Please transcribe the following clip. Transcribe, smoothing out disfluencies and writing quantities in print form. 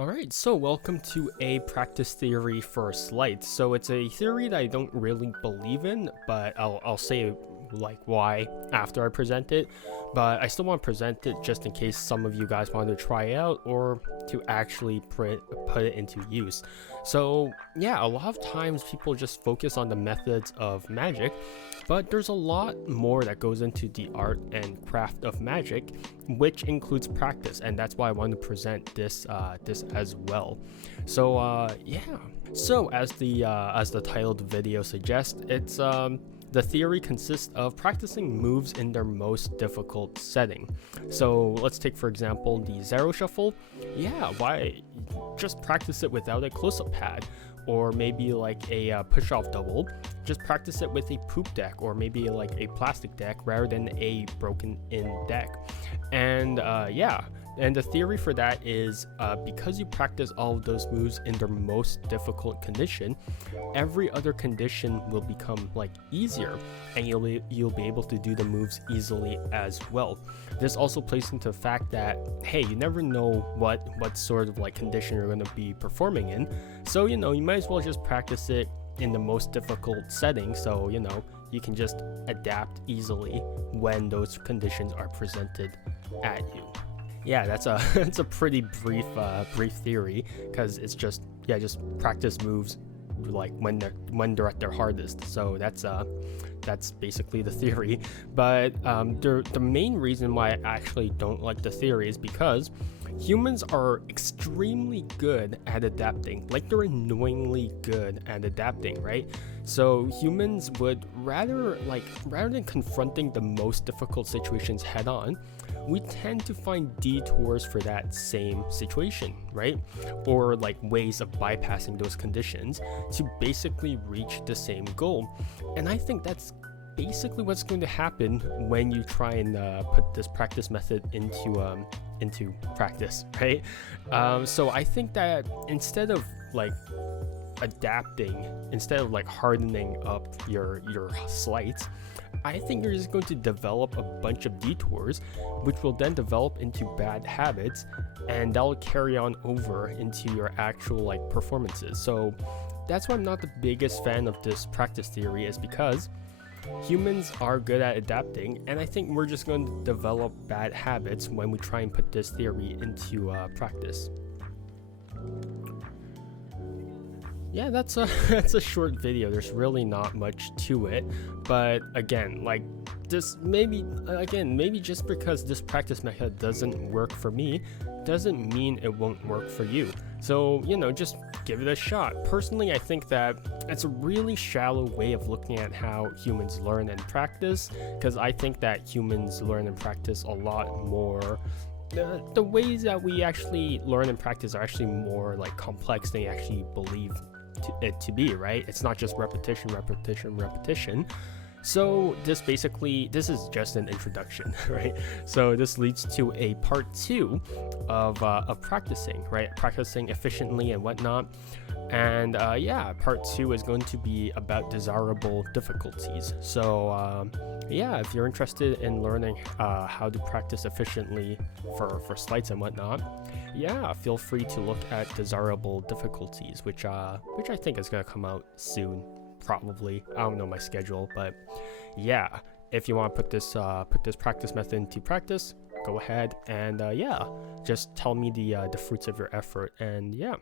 Alright, so welcome to a practice theory for sleights. So it's a theory that I don't really believe in, but I'll say like why after I present it. But I still want to present it just in case some of you guys want to try it out or to actually put it into use. So yeah, a lot of times people just focus on the methods of magic, but there's a lot more that goes into the art and craft of magic, which includes practice, and that's why I want to present this as well. So yeah. So as the title of the video suggests, it's the theory consists of practicing moves in their most difficult setting. So let's take for example the Zero Shuffle. Yeah, why just practice it without a close-up pad? Or maybe like a push-off double, just practice it with a poop deck, or maybe like a plastic deck rather than a broken-in deck. And yeah, and the theory for that is because you practice all of those moves in their most difficult condition, every other condition will become like easier, and you'll be able to do the moves easily as well. This also plays into the fact that, hey, you never know what sort of like condition you're going to be performing in, so you might as well just practice it in the most difficult setting, so you can just adapt easily when those conditions are presented at you. Yeah, that's a pretty brief theory, because it's just practice moves like when they're at their hardest. So that's basically the theory. But the main reason why I actually don't like the theory is because humans are extremely good at adapting. Like, they're annoyingly good at adapting, right? So humans would rather than confronting the most difficult situations head on, we tend to find detours for that same situation, right? Or like ways of bypassing those conditions to basically reach the same goal. And I think that's basically what's going to happen when you try and put this practice method into practice, right? So I think that instead of like adapting, instead of like hardening up your sleights, I think you're just going to develop a bunch of detours, which will then develop into bad habits, and that will carry on over into your actual like performances. So that's why I'm not the biggest fan of this practice theory, is because humans are good at adapting, and I think we're just going to develop bad habits when we try and put this theory into practice. Yeah, that's a short video. There's really not much to it, but again, like maybe just because this practice method doesn't work for me doesn't mean it won't work for you. So just give it a shot. Personally, I think that it's a really shallow way of looking at how humans learn and practice, because I think that humans learn and practice a lot more. The ways that we actually learn and practice are actually more like complex than you actually believe it to be, right? It's not just repetition. So this is just an introduction, right? So this leads to a part 2 of practicing, right? Practicing efficiently and whatnot. And yeah, part 2 is going to be about desirable difficulties. So yeah, if you're interested in learning how to practice efficiently for sleights and whatnot, yeah, feel free to look at desirable difficulties, which I think is gonna come out soon, probably. I don't know my schedule, but yeah, if you want to put this practice method into practice, go ahead and yeah, just tell me the fruits of your effort, and yeah.